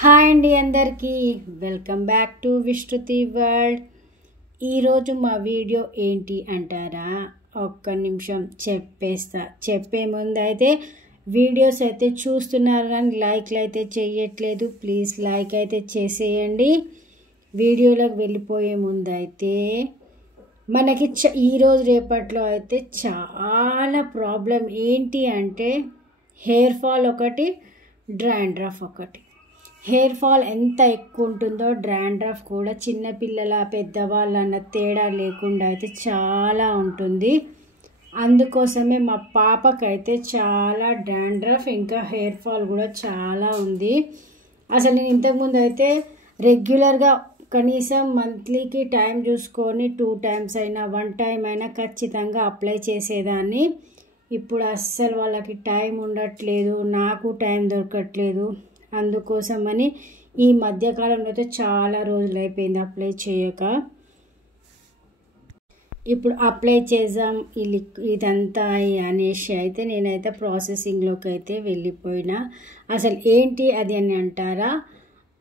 Hi అండి అందరికీ welcome back to Vishruti world. ఈరోజు మా వీడియో ఏంటి అంటారా? ఒక్క నిమిషం చెప్పే ముందు అయితే వీడియోస్ అయితే చూస్తున్నారు కానీ లైక్లు అయితే చేయట్లేదు. ప్లీజ్ లైక్ అయితే చేసేయండి. వీడియోలోకి వెళ్ళిపోయే ముందు అయితే మనకి ఈరోజు రేపట్లో అయితే చాలా ప్రాబ్లం ఏంటి అంటే హెయిర్ ఫాల్ ఒకటి, డాండ్రఫ్ ఒకటి. హెయిర్ ఫాల్ ఎంత ఎక్కువ ఉంటుందో డాండ్రఫ్ కూడా చిన్నపిల్లల పెద్దవాళ్ళు అన్న తేడా లేకుండా అయితే చాలా ఉంటుంది. అందుకోసమే మా పాపకైతే చాలా డాండ్రఫ్ ఇంకా హెయిర్ ఫాల్ కూడా చాలా ఉంది. అసలు నేను ఇంతకుముందు అయితే రెగ్యులర్గా కనీసం మంత్లీకి టైం చూసుకొని 2 times అయినా 1 time అయినా ఖచ్చితంగా అప్లై చేసేదాన్ని. ఇప్పుడు అస్సలు వాళ్ళకి టైం ఉండట్లేదు, నాకు టైం దొరకట్లేదు. అందుకోసమని ఈ మధ్యకాలంలో అయితే చాలా రోజులు అయిపోయింది అప్లై చేయక. ఇప్పుడు అప్లై చేద్దాం ఇదంతా అనేసి అయితే నేనైతే ప్రాసెసింగ్లోకి అయితే వెళ్ళిపోయినా. అసలు ఏంటి అది అని అంటారా?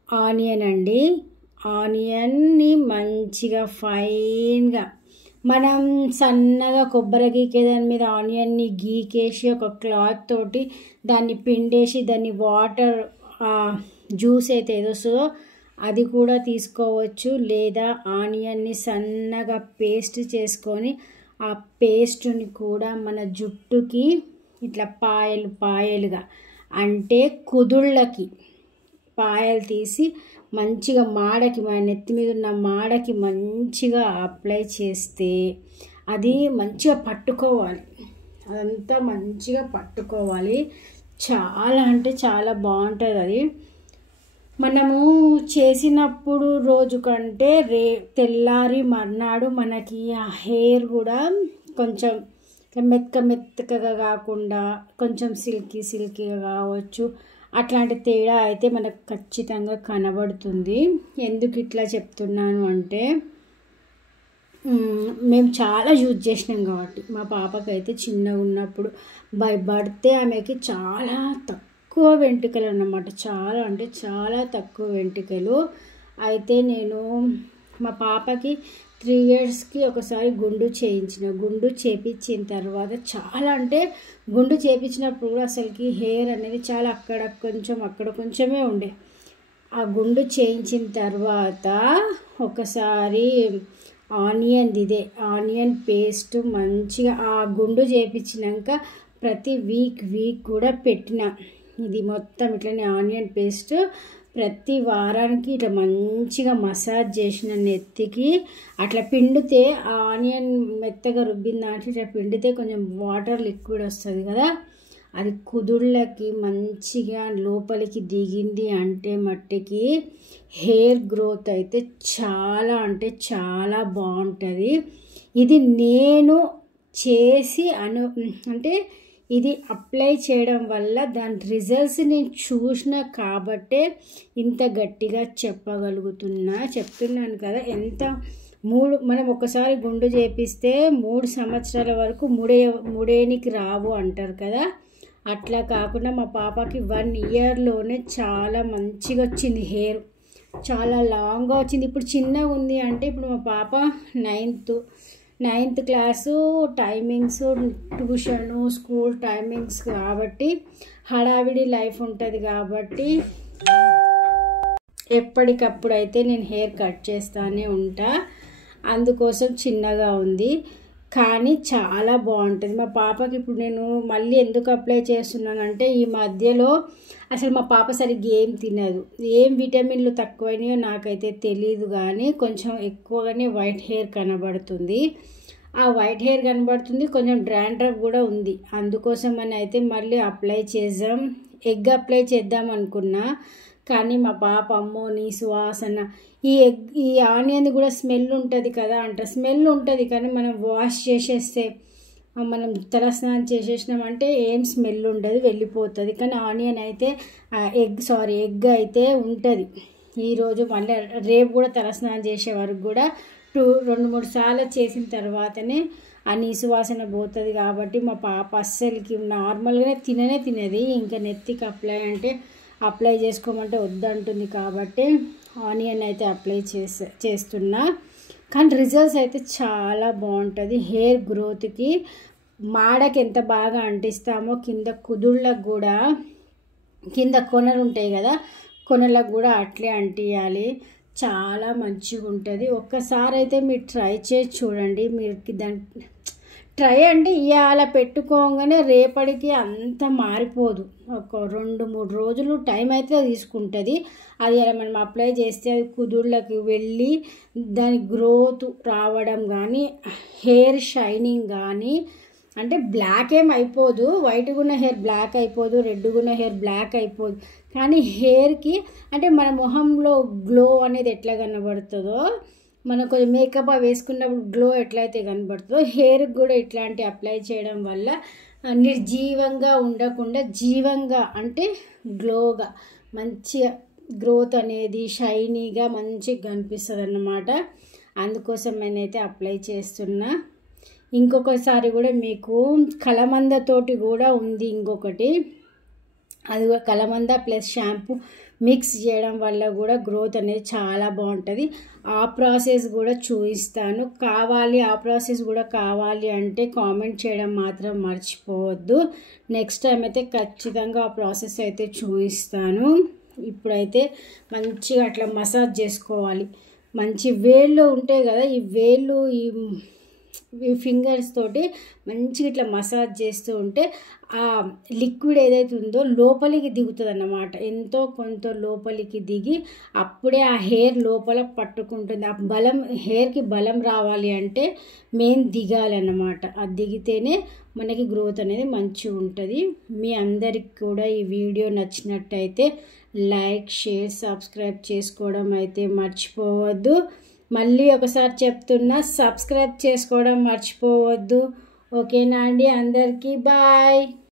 ఆనియన్ అండి. ఆనియన్ని మంచిగా ఫైన్గా మనం సన్నగా కొబ్బరి గీకే దాని మీద ఆనియన్ని గీకేసి ఒక క్లాత్ తోటి దాన్ని పిండేసి దాన్ని వాటర్ జ్యూస్ అయితే ఏదో అది కూడా తీసుకోవచ్చు. లేదా ఆనియన్ని సన్నగా పేస్ట్ చేసుకొని ఆ పేస్ట్ని కూడా మన జుట్టుకి ఇట్లా పాయలుగా అంటే కుదుళ్ళకి పాయలు తీసి మంచిగా మాడకి మన నెత్తి మీద ఉన్న మాడకి మంచిగా అప్లై చేస్తే అది మంచిగా పట్టుకోవాలి. అదంతా మంచిగా పట్టుకోవాలి. చాలా అంటే చాలా బాగుంటుంది అది. మనము చేసినప్పుడు రోజు కంటే తెల్లారి మర్నాడు మనకి ఆ హెయిర్ కూడా కొంచెం మెత్తగా కాకుండా కొంచెం సిల్కీగా కావచ్చు. అట్లాంటి తేడా అయితే మనకు ఖచ్చితంగా కనబడుతుంది. ఎందుకు ఇట్లా చెప్తున్నాను అంటే మేము చాలా యూజ్ చేసినాం కాబట్టి. మా పాపకైతే చిన్నగా ఉన్నప్పుడు బై బర్త్డే ఆమెకి చాలా తక్కువ వెంట్రుకలు అన్నమాట. చాలా అంటే చాలా తక్కువ వెంట్రుకలు. అయితే నేను మా పాపకి 3 yearsకి ఒకసారి గుండు చేయించిన తర్వాత చాలా అంటే గుండు చేయించినప్పుడు కూడా అసలుకి హెయిర్ అనేది చాలా అక్కడ కొంచెమే ఉండే. ఆ గుండు చేయించిన తర్వాత ఒకసారి ఆనియన్ పేస్ట్ మంచిగా ఆ గుండు చేయించినాక ప్రతి వీక్ కూడా పెట్టిన. ఇది మొత్తం ఇట్లనే ఆనియన్ పేస్ట్ ప్రతి వారానికి ఇట్లా మంచిగా మసాజ్ చేసిన నెత్తికి. అట్లా పిండితే ఆ ఆనియన్ మెత్తగా రుబ్బిన దాంట్లో ఇట్లా పిండితే కొంచెం వాటర్ లిక్విడ్ వస్తుంది కదా, అది కుదుళ్ళకి మంచిగా లోపలికి దిగింది అంటే మట్టికి హెయిర్ గ్రోత్ అయితే చాలా అంటే చాలా బాగుంటుంది. ఇది నేను చేసి అంటే ఇది అప్లై చేయడం వల్ల దాని రిజల్ట్స్ నేను చూసిన కాబట్టే ఇంత గట్టిగా చెప్తున్నాను కదా. మనం ఒకసారి గుండు చేపిస్తే 3 సంవత్సరాల వరకు ముడేనికి రావు అంటారు కదా. అట్లా కాకుండా మా పాపకి 1 yearలోనే చాలా మంచిగా వచ్చింది. హెయిర్ చాలా లాంగ్గా వచ్చింది. ఇప్పుడు చిన్నగా ఉంది అంటే ఇప్పుడు మా పాప 9th class, timings tuition school timings కాబట్టి హడావిడి లైఫ్ ఉంటుంది కాబట్టి ఎప్పటికప్పుడు అయితే నేను హెయిర్ కట్ చేస్తూనే ఉంటా. అందుకోసం చిన్నగా ఉంది కానీ చాలా బాగుంటుంది. మా పాపకి ఇప్పుడు నేను మళ్ళీ ఎందుకు అప్లై చేస్తున్నానంటే ఈ మధ్యలో అసలు మా పాప సరిగ్గా ఏం తినదు. ఏం విటమిన్లు తక్కువైనాయో నాకైతే తెలియదు కానీ కొంచెం ఎక్కువగానే వైట్ హెయిర్ కనబడుతుంది. ఆ వైట్ హెయిర్ కనబడుతుంది, కొంచెం డాండ్రఫ్ కూడా ఉంది. అందుకోసం అని అయితే మళ్ళీ ఎగ్ అప్లై చేద్దాం అనుకున్నా. కానీ మా పాప అమ్మో నీ సువాసన ఈ ఆనియన్ కూడా స్మెల్ ఉంటుంది కదా స్మెల్ ఉంటుంది కానీ మనం వాష్ చేసేస్తే మనం తలస్నానం చేసేసినామంటే ఏం స్మెల్ ఉండదు, వెళ్ళిపోతుంది. కానీ ఆనియన్ అయితే ఎగ్ అయితే ఉంటుంది. ఈరోజు మళ్ళీ రేపు కూడా తలస్నానం చేసే వరకు కూడా 2-3 సార్లు చేసిన తర్వాతనే ఆ నీసు వాసన పోతుంది. కాబట్టి మా పాప అస్సలకి నార్మల్గానే తినది. ఇంకా నెత్తికి అప్లై అంటే అప్లై చేసుకోమంటే వద్దంటుంది కాబట్టి ఆనియన్ అయితే అప్లై చేస్తున్నా. కానీ రిజల్ట్స్ అయితే చాలా బాగుంటుంది. హెయిర్ గ్రోత్కి మాడకి ఎంత బాగా అంటిస్తామో కింద కుదుళ్ళకు కూడా, కింద కొనలు ఉంటాయి కదా, కొనలకు కూడా అట్లే అంటియాలి. చాలా మంచిగా ఉంటుంది. ఒక్కసారి అయితే మీరు ట్రై చేసి చూడండి. మీరు దాన్ని ట్రై అంటే ఇవాళ పెట్టుకోగానే రేపటికి అంత మారిపోదు. ఒక 2-3 రోజులు టైం అయితే తీసుకుంటుంది. అది అలా మనం అప్లై చేస్తే అది కుదుళ్ళకి వెళ్ళి దాని గ్రోత్ రావడం కానీ, హెయిర్ షైనింగ్ కానీ, అంటే బ్లాక్ ఏం అయిపోదు, వైట్గా ఉన్న హెయిర్ బ్లాక్ అయిపోదు, రెడ్గా ఉన్న హెయిర్ బ్లాక్ అయిపోదు. కానీ హెయిర్కి అంటే మన మొహంలో గ్లో అనేది ఎట్లా కనబడుతుందో, మనం కొంచెం మేకప్ వేసుకున్నప్పుడు గ్లో ఎట్లయితే కనబడుతుందో, హెయిర్కి కూడా ఇట్లాంటి అప్లై చేయడం వల్ల నిర్జీవంగా ఉండకుండా జీవంగా, అంటే గ్లోగా మంచిగా గ్రోత్ అనేది షైనీగా మంచిగా కనిపిస్తుంది అన్నమాట. అందుకోసం నేనైతే అప్లై చేస్తున్నా. ఇంకొకసారి కూడా మీకు కలమందతోటి కూడా ఉంది ఇంకొకటి, అది కూడా కలమంద ప్లస్ షాంపూ మిక్స్ చేయడం వల్ల కూడా గ్రోత్ అనేది చాలా బాగుంటుంది. ఆ ప్రాసెస్ కూడా చూపిస్తాను. ఆ ప్రాసెస్ కూడా కావాలి అంటే కామెంట్ చేయడం మాత్రం మర్చిపోవద్దు. నెక్స్ట్ టైం అయితే ఖచ్చితంగా ఆ ప్రాసెస్ అయితే చూపిస్తాను. ఇప్పుడైతే మంచిగా అట్లా మసాజ్ చేసుకోవాలి. మంచి వేళ్ళు ఉంటాయి కదా, ఈ వేళ్ళు ఈ ఫింగర్స్ తోటి మంచిగా ఇట్లా మసాజ్ చేస్తూ ఉంటే ఆ లిక్విడ్ ఏదైతే ఉందో లోపలికి దిగుతుంది అన్నమాట. ఎంతో కొంత లోపలికి దిగి అప్పుడే ఆ హెయిర్ లోపల పట్టుకుంటుంది. ఆ బలం, హెయిర్కి బలం రావాలి అంటే మెయిన్ దిగాలన్నమాట. అది దిగితేనే మనకి గ్రోత్ అనేది మంచిగా ఉంటుంది. మీ అందరికి కూడా ఈ వీడియో నచ్చినట్టయితే లైక్, షేర్, సబ్స్క్రైబ్ చేసుకోవడం అయితే మర్చిపోవద్దు. మళ్ళీ ఒకసారి చెప్తున్నా, సబ్స్క్రైబ్ చేసుకోవడం మర్చిపోవద్దు. ఓకేనా అండి? అందరికీ బాయ్.